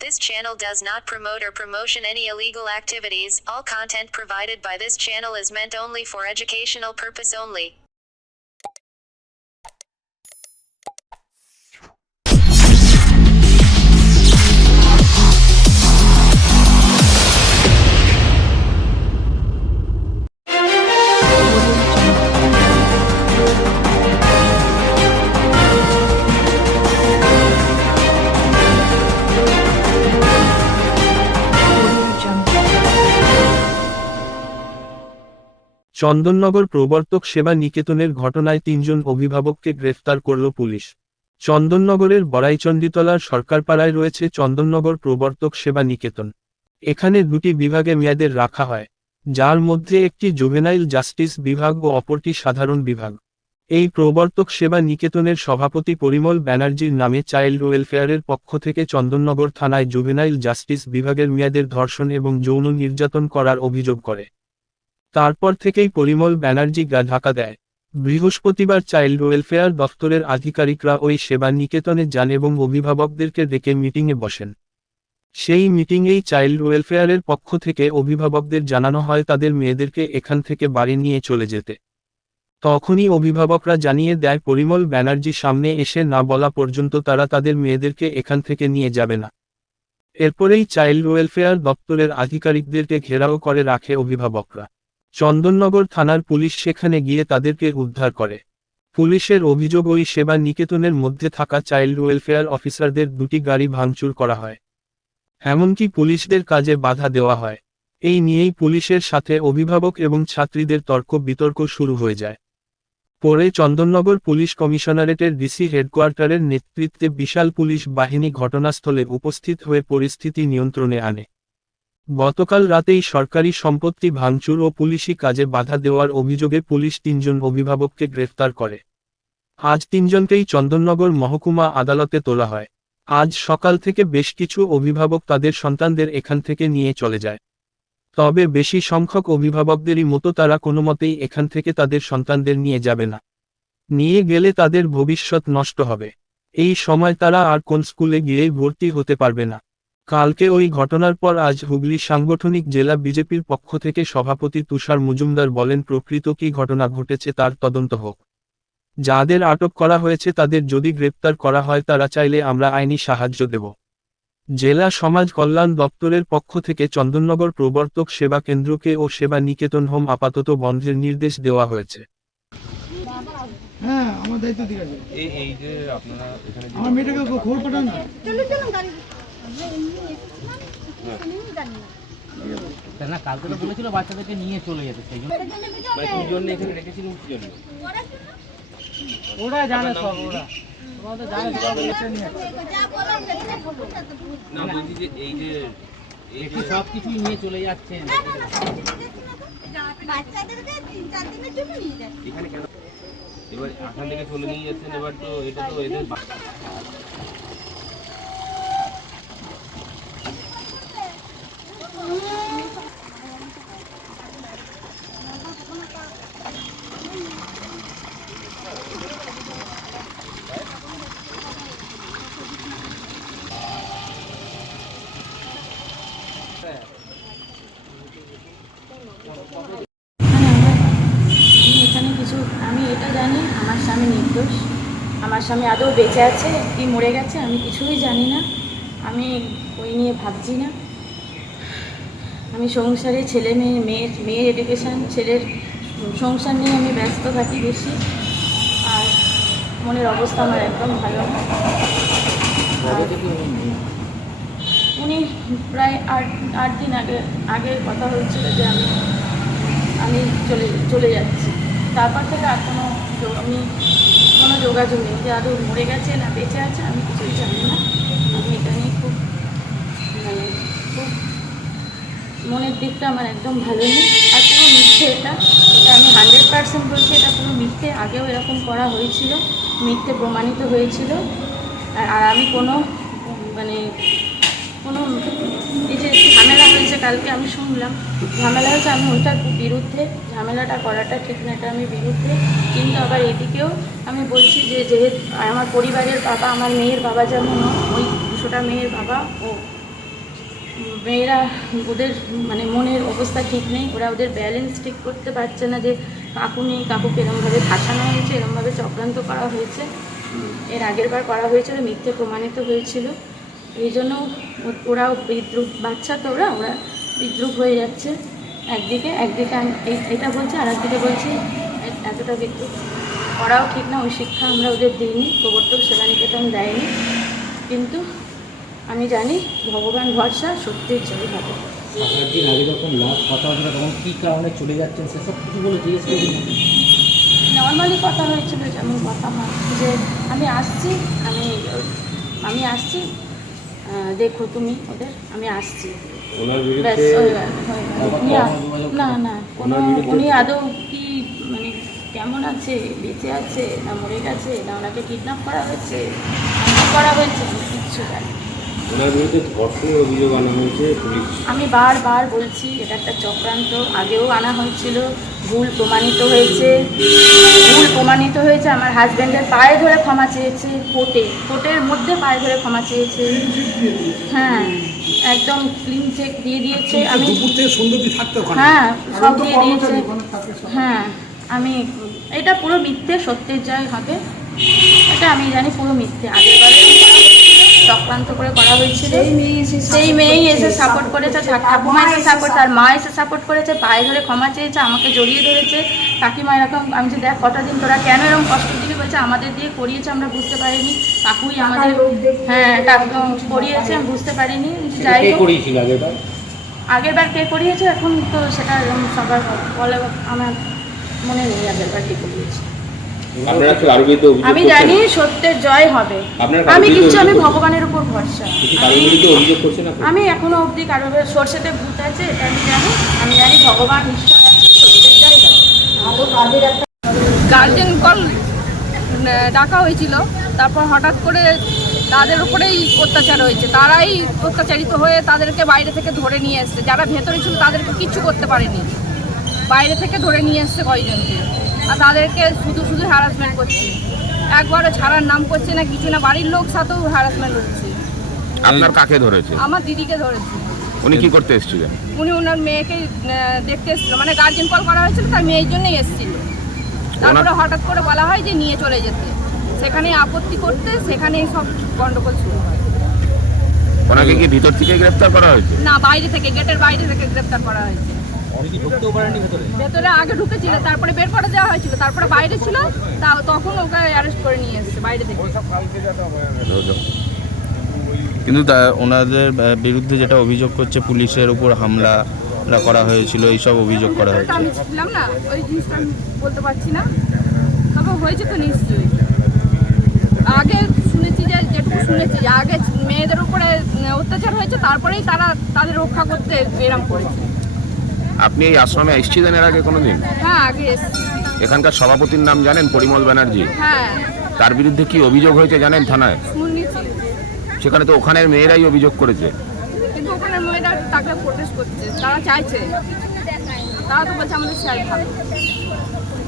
This channel does not promote or promotion any illegal activities. All content provided by this channel is meant only for educational purpose only. Chandannagar প্রবর্তক সেবা নিকেতনের ঘটনায় ৩ জন অভিভাবককে গ্রেফতার করল police. চন্দননগরের বড়াইচণ্ডীতলার সরকারপাড়ায় রয়েছে চন্দননগর প্রবর্তক সেবা নিকেতন। এখানে দুটি বিভাগে মেয়েদের রাখা হয়, যার মধ্যে একটি জুভেনাইল জাস্টিস বিভাগ ও অপরটি সাধারণ বিভাগ। এই প্রবর্তক সেবা নিকেতনের সভাপতি পরিমল ব্যানার্জির নামে চাইল্ড ওয়েলফেয়ারের পক্ষ থেকে চন্দননগর থানায় জুভেনাইল জাস্টিস বিভাগের মেয়েদের ধর্ষণ এবং যৌন নির্যাতন করার অভিযোগ করে। তারপর থেকেই পরিমল ব্যানার্জি গা ঢাকা দেয়। বৃহস্পতিবার চাইল্ড ওয়েলফেয়ার দফতরের আধিকারিকরা ওই সেবা নিকেতনে যান এবং অভিভাবকদেরকে ডেকে মিটিংয়ে বসেন। সেই মিটিংয়েই চাইল্ড ওয়েলফেয়ারের পক্ষ থেকে অভিভাবকদের জানানো হয় তাদের মেয়েদেরকে এখান থেকে বাড়ি নিয়ে চলে যেতে। তখনই অভিভাবকরা জানিয়ে দেয় পরিমল ব্যানার্জি সামনে এসে না বলা পর্যন্ত তারা তাদের মেয়েদেরকে এখান থেকে নিয়ে যাবে না। এরপরেই চাইল্ড ওয়েলফেয়ার দপ্তরের আধিকারিকদেরকে ঘেরাও করে রাখে অভিভাবকরা। চন্দননগর থানার পুলিশ সেখানে গিয়ে তাদেরকে উদ্ধার করে। পুলিশের অভিযোগ ওই সেবা নিকেতনের মধ্যে থাকা চাইল্ড ওয়েলফেয়ার অফিসারদের দুটি গাড়ি ভাঙচুর করা হয়, এমনকি পুলিশদের কাজে বাধা দেওয়া হয়। এই নিয়েই পুলিশের সাথে অভিভাবক এবং ছাত্রীদের তর্ক বিতর্ক শুরু হয়ে যায়। পরে চন্দননগর পুলিশ কমিশনারেটের ডিসি হেডকোয়ার্টারের নেতৃত্বে বিশাল পুলিশ বাহিনী ঘটনাস্থলে উপস্থিত হয়ে পরিস্থিতি নিয়ন্ত্রণে আনে। গতকাল রাতেই সরকারি সম্পত্তি ভাঙচুর ও পুলিশি কাজে বাধা দেওয়ার অভিযোগে পুলিশ ৩ জন অভিভাবককে গ্রেফতার করে। আজ ৩ জনকেই চন্দননগর মহকুমা আদালতে তোলা হয়। আজ সকাল থেকে বেশ কিছু অভিভাবক তাদের সন্তানদের এখান থেকে নিয়ে চলে যায়। তবে বেশি সংখ্যক অভিভাবকদেরই মতো তারা কোনোমতেই এখান থেকে তাদের সন্তানদের নিয়ে যাবে না। নিয়ে গেলে তাদের ভবিষ্যৎ নষ্ট হবে। এই সময় তারা আর কোন স্কুলে গিয়েই ভর্তি হতে পারবে না। কালকে ওই ঘটনার পর আজ হুগলি সাংগঠনিক জেলা বিজেপির পক্ষ থেকে সভাপতি তুষার মজুমদার বলেন, প্রকৃত কী ঘটনা ঘটেছে তার তদন্ত হোক। যাদের আটক করা হয়েছে তাদের যদি গ্রেপ্তার করা হয় তারা চাইলে আমরা আইনি সাহায্য দেব। জেলা সমাজ কল্যাণ দপ্তরের পক্ষ থেকে চন্দননগর প্রবর্তক সেবা কেন্দ্রকে ও সেবা নিকেতন হোম আপাতত বন্ধের নির্দেশ দেওয়া হয়েছে। হ্যাঁ, আমার দায়িত্ব ঠিক আছে। এই যে আপনারা এখানে আমার মেয়েটাকে খবর পাঠান না। না, কালকে তো বলেছিল বাচ্চাদেরকে নিয়ে চলে যেতে, সেই জন্য কি জন্য এখানে রেখেছিলেন, কি জন্য ওরা জানে সব, ওরা তো জানে না বলছি যে এই যে সব কিছুই নিয়ে চলে যাচ্ছেন এখানে কেন এবার এখান থেকে চলে নিয়ে যাচ্ছেন, এবার তো এটা তো এদের আমি এটা জানি আমার স্বামী নির্দোষ, আমার স্বামী আদৌ বেঁচে আছে কি মরে গেছে আমি কিছুই জানি না। আমি ওই নিয়ে ভাবছি না। আমি সংসারে ছেলে মেয়ের এডুকেশান, ছেলের সংসার নিয়ে আমি ব্যস্ত থাকি বেশি। আর মনের অবস্থা আমার একদম ভালো না। উনি প্রায় 8 দিন আগে কথা হচ্ছিল যে আমি চলে যাচ্ছি। তারপর থেকে আর কোনো যোগাযোগ নেই যে আদৌ মরে গেছে না বেঁচে আছে আমি কিছুই জানি না। আমি এটা নিয়ে খুব মনের দিকটা আমার একদম ভালো নেই। আর পুরো মিথ্যে, এটা আমি 100% বলছি, এটা পুরো মিথ্যে। আগেও এরকম করা হয়েছিল, মিথ্যে প্রমাণিত হয়েছিল। আর আমি কোনো এই যে ঝামেলা হয়েছে কালকে আমি শুনলাম, ঝামেলা হয়েছে, আমি ওইটার বিরুদ্ধে, ঝামেলাটা করাটা ঠিক না, এটা আমি বিরুদ্ধে। কিন্তু আবার এদিকেও আমি বলছি যে যেহেতু আমার পরিবারের বাবা, আমার মেয়ের বাবা যেমন ওই 200টা মেয়ের বাবা, ও মেয়েরা ওদের মানে মনের অবস্থা ঠিক নেই, ওরা ওদের ব্যালেন্স ঠিক করতে পারছে না যে কাকু নেই, কাকুকে এরমভাবে ফাঁসানো হয়েছে, এরমভাবে চক্রান্ত করা হয়েছে। এর আগের বার করা হয়েছিল, মিথ্যে প্রমাণিত হয়েছিল। এই জন্য ওরাও বিদ্রুপ, বাচ্চা তো ওরা বিদ্রুপ হয়ে যাচ্ছে। একদিকে এটা বলছে, আর একদিকে বলছে এতটা বিদ্রুপ করাও ঠিক না। ওই শিক্ষা আমরা ওদের দিইনি, প্রবর্তক সেবা নিকেতন দেয়নি। কিন্তু আমি জানি ভগবান ভরসা, সত্যির জয় হবে। 7 দিন আগে যখন লাস্ট কথা হচ্ছিল তখন কী কারণে চলে যাচ্ছেন সেসব কিছু বলে জিজ্ঞেস করি। নর্মালি কথা হয়েছিল, যেমন কথা হয় যে আমি আসছি, দেখো তুমি ওদের, আমি আসছি, ওনার ব্যাস বিরুদ্ধে হয়ে গেল। না কোনো উনি আদৌ কি মানে কেমন আছে, বেঁচে আছে না মরে গেছে, না ওনাকে কিডন্যাপ করা হয়েছে, করা হয়েছে, আমি কিচ্ছু জানি না। ওনার বিরুদ্ধে ধর্ষণের অভিযোগ আনা হয়েছে পুলিশ। আমি বারবার বলছি এটা একটা চক্রান্ত, আগেও আনা হয়েছিল, ভুল প্রমাণিত হয়েছে। আমার হাজব্যান্ডের পায়ে ধরে ক্ষমা চেয়েছে, কোর্টের মধ্যে পায়ে ধরে ক্ষমা চেয়েছে। হ্যাঁ, একদম ক্লিন চেক দিয়ে দিয়েছে। আমি হ্যাঁ, সব দিয়ে দিয়েছে। হ্যাঁ, আমি এটা পুরো মিথ্যে, সত্যের জয় হবে, এটা আমি জানি পুরো মিথ্যে। আগেরবারে চক্রান্ত করে করা হয়েছিল, সেই মেয়েই এসে সাপোর্ট করেছে, ঠাকুমা এসে সাপোর্ট, তার মা এসে সাপোর্ট করেছে, পায়ে ধরে ক্ষমা চেয়েছে, আমাকে জড়িয়ে ধরেছে। কাকিমা এরকম, আমি যে দেখ কটা দিন তোরা কেন এরকম কষ্ট দিবি বলছে, আমাদের দিয়ে করিয়েছে, আমরা বুঝতে পারিনি, কাকুই আমাদের করিয়েছে, আমি বুঝতে পারিনি। যাই হোক, আগেরবার কে করিয়েছে এখন তো সেটা সবার বলে, আমার মনে নেই আগেরবার কে করিয়েছে। আমি জানি সত্যের জয় হবে। আমি ভগবানের উপর ভরসা। আমি এখনো অবধি কারোর সরষেতে ভূত আছে এটা আমি জানি ভগবান ঈশ্বর আছে, সত্যের জয় হবে। গার্জেন কল ডাকা হয়েছিল, তারপর হঠাৎ করে তাদের উপরেই অত্যাচার হয়েছে, তারাই অত্যাচারিত হয়ে তাদেরকে বাইরে থেকে ধরে নিয়ে এসছে। যারা ভেতরে ছিল তাদেরকে কিচ্ছু করতে পারেনি, বাইরে থেকে ধরে নিয়ে এসছে কয়েকজনকে, আর তাদেরকে শুধু হ্যারাসমেন্ট করছে, একবারও ছাড়ার নাম করছে না, কিছু না, বাড়ির লোক সাথেও হ্যারাসমেন্ট হচ্ছে। আপনার কাকে ধরেছে? আমার দিদিকে ধরেছে। উনি কি করতে এসেছিলেন? উনি ওনার মেয়েকে দেখতে এসেছিল, মানে গার্জেন কল করা হয়েছিল, তার মেয়ের জন্যই এসেছিল। তারপরে হঠাৎ করে বলা হয় যে নিয়ে চলে যেতে, সেখানে আপত্তি করতে, সেখানেই সব গন্ডগোল শুরু হয়। ওনাকে কি ভিতর থেকে গ্রেফতার করা হয়েছে? না, বাইরে থেকে, গেটের বাইরে থেকে গ্রেফতার করা হয়েছে। ভেতরে আগে ঢুকেছিল, তারপরে বের করে দেওয়া হয়েছিল, তারপরে বাইরে ছিল, তখন ওকে অ্যারেস্ট করে নিয়ে এসেছে বাইরে থেকে। কিন্তু ওনাদের বিরুদ্ধে যেটা অভিযোগ করছে, পুলিশের উপর হামলা করা হয়েছিল, এইসব অভিযোগ করা হয়েছে। আমি ছিলাম না, ওই জিনিসটা আমি বলতে পারছি না, তবে হয়েছে তো নিশ্চয়ই। আগে শুনেছি, যেটুকু শুনেছি, যে আগে মেয়েদের উপরে অত্যাচার হয়েছে, তারপরেই তাদের রক্ষা করতে এরম করেছে। আপনি এই আশ্রমে এসেছিলেন এর আগে কোনোদিন? হ্যাঁ, আগে এসেছি। এখানকার সভাপতির নাম জানেন? পরিমল ব্যানার্জি। হ্যাঁ। তার বিরুদ্ধে কি অভিযোগ হয়েছে জানেন থানায়? শুনেছি। সেখানে তো ওখানের মেয়েরাই অভিযোগ করেছে। কিন্তু ওখানে মেয়েরা তাকে প্রোটেস্ট করছে, তারা চাইছে, তারা তো বলছে আমাদের স্যার ভালো।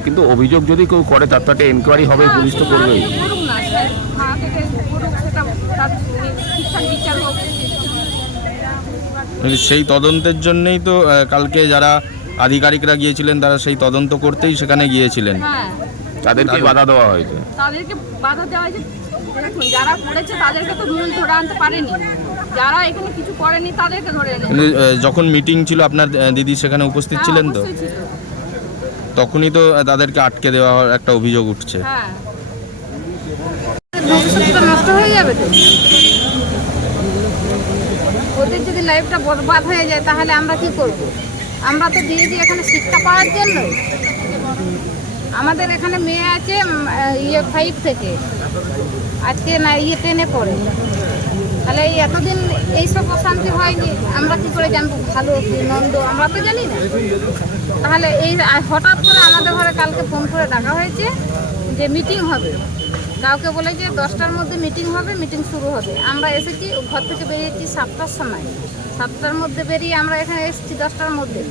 কিন্তু অভিযোগ যদি কেউ করে তার তো একটা এনকোয়ারি হবে, পুলিশ তো করবেই। করুক না, থানা থেকে করুক, সেটা তার ঠিকঠাক বিচার হোক। সেই তদন্তের জন্যই তো কালকে যারা আধিকারিকরা গিয়েছিলেন, তারা সেই তদন্ত করতেই সেখানে গিয়েছিলেন। হ্যাঁ, তাদেরকে বাধা দেওয়া হয়েছে। তাদেরকে বাধা দেওয়া হয়েছে। দেখুন, যারা করেছে তাদেরকে তো মূল ধরে আনতে পারেনি, যারা এখানে কিছু করেনি তাদেরকে ধরে এনেছে। যখন মিটিং ছিল আপনার দিদি সেখানে উপস্থিত ছিলেন তো, তখনই তো তাদেরকে আটকে দেওয়ার একটা অভিযোগ উঠছে। হ্যাঁ, ভবিষ্যৎটা নষ্ট হয়ে যাবে তো, ওদের যদি লাইফটা বরবাদ হয়ে যায় তাহলে আমরা কি করব? আমরা তো দিয়েছি এখানে শিক্ষা পাওয়ার জন্য। আমাদের এখানে মেয়ে আছে 5 থেকে, আজকে 10-এ পড়ে, তাহলে এই এতদিন এইসব অশান্তি হয়নি, আমরা কি করে জানবো ভালো কি মন্দ? আমরা তো জানি না। তাহলে এই হঠাৎ করে আমাদের ঘরে কালকে ফোন করে ডাকা হয়েছে যে মিটিং হবে, কাউকে বলেছে 10টার মধ্যে মিটিং হবে, মিটিং শুরু হবে। আমরা এসেছি, ঘর থেকে বেরিয়েছি 7টার সময়, 7টার মধ্যে বেরিয়ে আমরা এখানে এসেছি 10টার মধ্যে।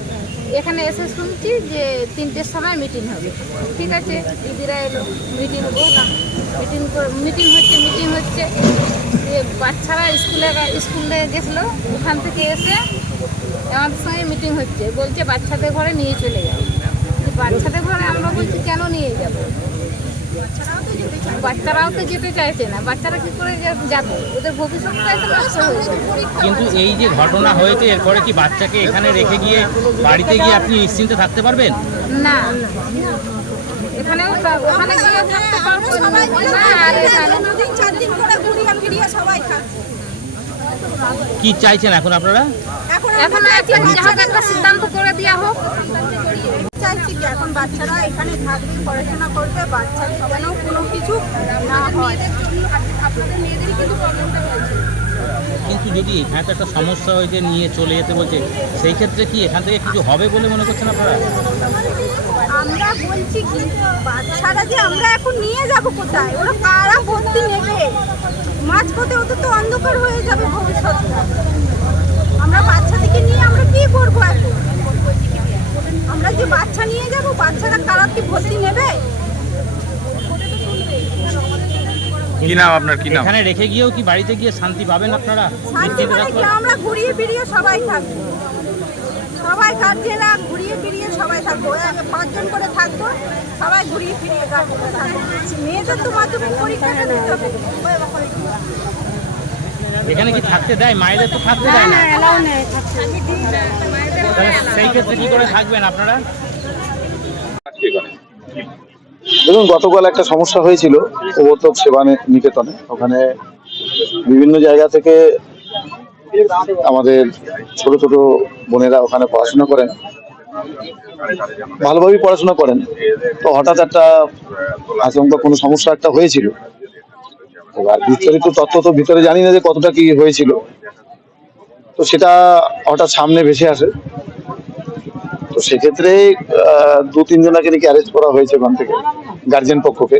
এখানে এসে শুনছি যে 3টের সময় মিটিং হবে। ঠিক আছে, দিদিরা এলো, মিটিং বললাম, মিটিং হচ্ছে বাচ্চারা স্কুলে গেছিলো, ওখান থেকে এসে আমাদের সঙ্গে মিটিং হচ্ছে, বলছে বাচ্চাদের ঘরে নিয়ে চলে যাবে। বাচ্চাদের ঘরে আমরা বলছি কেন নিয়ে যাব, বাচ্চারাও তো যেতে চাইছে না, বাচ্চারা কি করে যাবে, ওদের ভবিষ্যৎটাই তো নষ্ট হয়েছে। কিন্তু এই যে ঘটনা হয়েছে এরপরে কি বাচ্চাকে এখানে রেখে গিয়ে বাড়িতে গিয়ে আপনি নিশ্চিন্তে থাকতে পারবেন? না, ওখানে গিয়ে থাকতে পারবো না। আর কি চাইছেন এখন আপনারা? এখন একটা সিদ্ধান্ত করে দেওয়া হোক। চাইছি কি এখন বাচ্চারা এখানে থাকবে, পড়াশোনা করবে, বাচ্চার সবাইও কোনো কিছু না হয়। আপনাদের মেয়েদেরই কিন্তু প্রবলেমটা হয়েছে। কিন্তু যদি এখানে তো একটা সমস্যা হয়ে যে নিয়ে চলে যেতে বলছে, সেই ক্ষেত্রে কি এখান থেকে কিছু হবে বলে মনে করছেন আপনারা? আমরা বলছি কি বাচ্চারা যে আমরা এখন নিয়ে যাব কোথায়, ওরা কারা ভর্তি নেবে, মাঝপথে ওদের তো অন্ধকার হয়ে যাবে ভবিষ্যৎটা। আমরা বাচ্চাদেরকে নিয়ে আমরা কি করবো এখন? আমরা যে বাচ্চা নিয়ে যাব, বাচ্চারা কারা কি ভর্তি নেবে? কি নাম আপনার, কি নাম? এখানে রেখে গিয়েও কি বাড়িতে গিয়ে শান্তি পাবেন আপনারা? শান্তি মানে কি, আমরা ঘুরিয়ে ফিরিয়ে সবাই থাকবো, সবাই গার্জেনরা ঘুরিয়ে ফিরিয়ে সবাই থাকবো, 5 জন করে থাকবো, সবাই ঘুরিয়ে ফিরিয়ে থাকবো। মেয়েদের তো মাধ্যমিক পরীক্ষাটা দিতে হবে। এখানে কি থাকতে দেয়? মায়েদের তো থাকতে দেয় না। তাহলে সেই ক্ষেত্রে কি করে থাকবেন আপনারা? দেখুন, গতকাল একটা সমস্যা হয়েছিল প্রবর্তক সেবা নিকেতনে। ওখানে বিভিন্ন জায়গা থেকে আমাদের ছোট ছোট বোনেরা ওখানে পড়াশোনা করেন, ভালোভাবেই পড়াশোনা করেন। তো হঠাৎ একটা আচমকা কোনো সমস্যা একটা হয়েছিল। এবার বিস্তারিত তথ্য তো ভিতরে জানি না যে কতটা কি হয়েছিল, তো সেটা হঠাৎ সামনে ভেসে আসে। তো সেক্ষেত্রে 2-3 জনকে নাকি অ্যারেস্ট করা হয়েছে ওখান থেকে, গার্জেন পক্ষকে।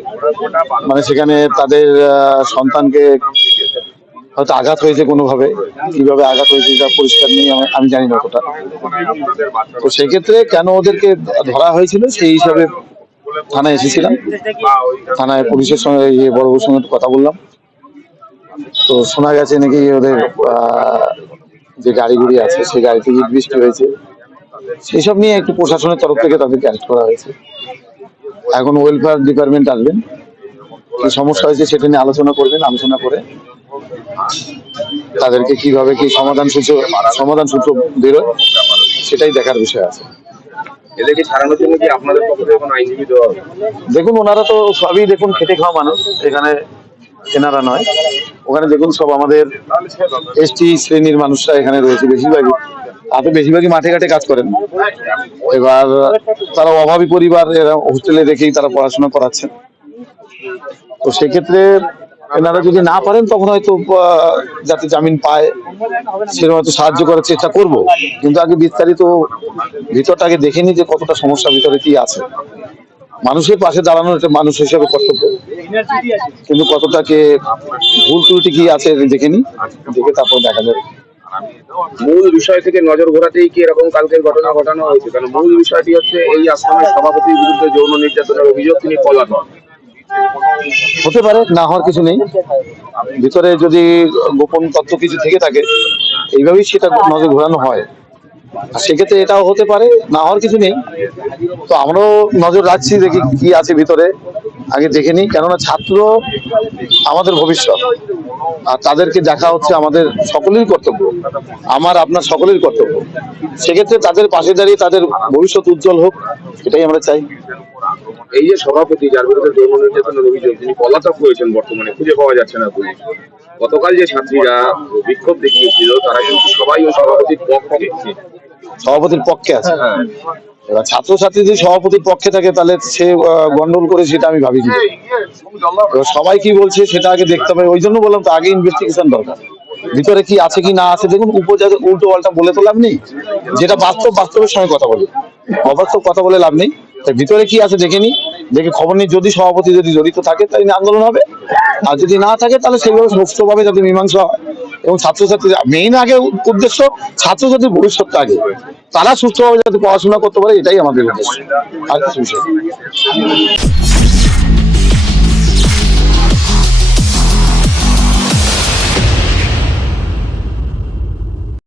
মানে সেখানে তাদের সন্তানকে হয়তো আঘাত হয়েছে কোনোভাবে, কিভাবে আঘাত হয়েছে এটা পরিষ্কার নেই, আমি জানি না ওটা। তো সেক্ষেত্রে কেন ওদেরকে ধরা হয়েছিল সেই হিসাবে থানায় এসেছিলাম। থানায় পুলিশের সঙ্গে বড়বাবুর সঙ্গে কথা বললাম। তো শোনা গেছে নাকি ওদের যে গাড়ি আছে সেই গাড়িতে ইট বৃষ্টি হয়েছে, সেই সব নিয়ে একটু প্রশাসনের তরফ থেকে তাদেরকে অ্যারেস্ট করা হয়েছে। এখন ওয়েলফেয়ার ডিপার্টমেন্ট আসবেন, কি সমস্যা হয়েছে সেটা নিয়ে আলোচনা করবেন। আলোচনা করে তাদেরকে কিভাবে কি সমাধান সূত্র বেরোয় সেটাই দেখার বিষয় আছে। এদেরকে ছাড়ানোর জন্য কি আপনাদের পক্ষ থেকে কোনো আইনজীবী দেওয়া হবে? দেখুন, ওনারা তো সবই দেখুন খেটে খাওয়া মানুষ, এখানে কেনারা নয়। ওখানে দেখুন সব আমাদের এসটি শ্রেণীর মানুষরা এখানে রয়েছে বেশিরভাগই, আপনি বেশিরভাগই মাঠে ঘাটে কাজ করেন। এবার তারা অভাবী পরিবার, এরা হোস্টেলে রেখেই তারা পড়াশোনা করাচ্ছেন। তো সেক্ষেত্রে এনারা যদি না পারেন তখন হয়তো যাতে জামিন পায় সেরকম হয়তো সাহায্য করার চেষ্টা করব। কিন্তু আগে বিস্তারিত ভিতরটাকে দেখে নি যে কতটা সমস্যা ভিতরে কি আছে। মানুষের পাশে দাঁড়ানোর একটা মানুষ হিসেবে কর্তব্য, কিন্তু কতটাকে ভুল ত্রুটি কি আছে দেখে নি, দেখে তারপর দেখা যাবে। মূল বিষয় থেকে নজর ঘোরাতেই কি এরকম কালকের ঘটনা ঘটানো হয়েছে? কারণ মূল বিষয়টি হচ্ছে এই আশ্রমের সভাপতির বিরুদ্ধে যৌন নির্যাতনের অভিযোগ, তিনি পলাতক। হতে পারে, না হওয়ার কিছু নেই। ভিতরে যদি গোপন তথ্য কিছু থেকে থাকে এইভাবেই সেটা নজর ঘোরানো হয়, আর সেক্ষেত্রে এটাও হতে পারে, না হওয়ার কিছু নেই। তো আমরাও নজর রাখছি, দেখি কি আছে ভিতরে, আগে দেখে নিই। কেননা ছাত্র আমাদের ভবিষ্যৎ, আর তাদেরকে দেখা হচ্ছে আমাদের সকলেরই কর্তব্য, আমার আপনার সকলেরই কর্তব্য। সেক্ষেত্রে তাদের পাশে দাঁড়িয়ে তাদের ভবিষ্যৎ উজ্জ্বল হোক, এটাই আমরা চাই। এই যে সভাপতি যার বিরুদ্ধে যৌন নির্যাতনের অভিযোগ, তিনি পলাতক রয়েছেন, বর্তমানে খুঁজে পাওয়া যাচ্ছে না পুলিশ। গতকাল যে ছাত্রীরা বিক্ষোভ দেখিয়েছিল তারা কিন্তু সবাই ওই সভাপতির পক্ষে আছে। এবার ছাত্রছাত্রী যদি সভাপতির পক্ষে থাকে তাহলে সে গন্ডগোল করে, সেটা আমি ভাবি কি সবাই কি বলছে সেটা আগে দেখতে হবে। ওই জন্য বললাম তো, আগে ইনভেস্টিগেশন দরকার, ভিতরে কি আছে কি না আছে। দেখুন, উপজাতির উল্টো পাল্টা বলে তো লাভ নেই, যেটা বাস্তবের সঙ্গে কথা বলি, অবাস্তব কথা বলে লাভ নেই। ভিতরে কি আছে দেখে নি, দেখে খবর নিই। যদি সভাপতি যদি জড়িত থাকে তাহলে আন্দোলন হবে, আর যদি না থাকে তাহলে সেইভাবে সুষ্ঠুভাবে যাতে মীমাংসা হয়। এবং ছাত্রছাত্রী মেইন আগে উদ্দেশ্য, ছাত্রছাত্রীর ভবিষ্যৎটা আগে, তারা সুষ্ঠুভাবে যাতে পড়াশোনা করতে পারে, এটাই আমাদের উদ্দেশ্য, আর কিছু বিষয়।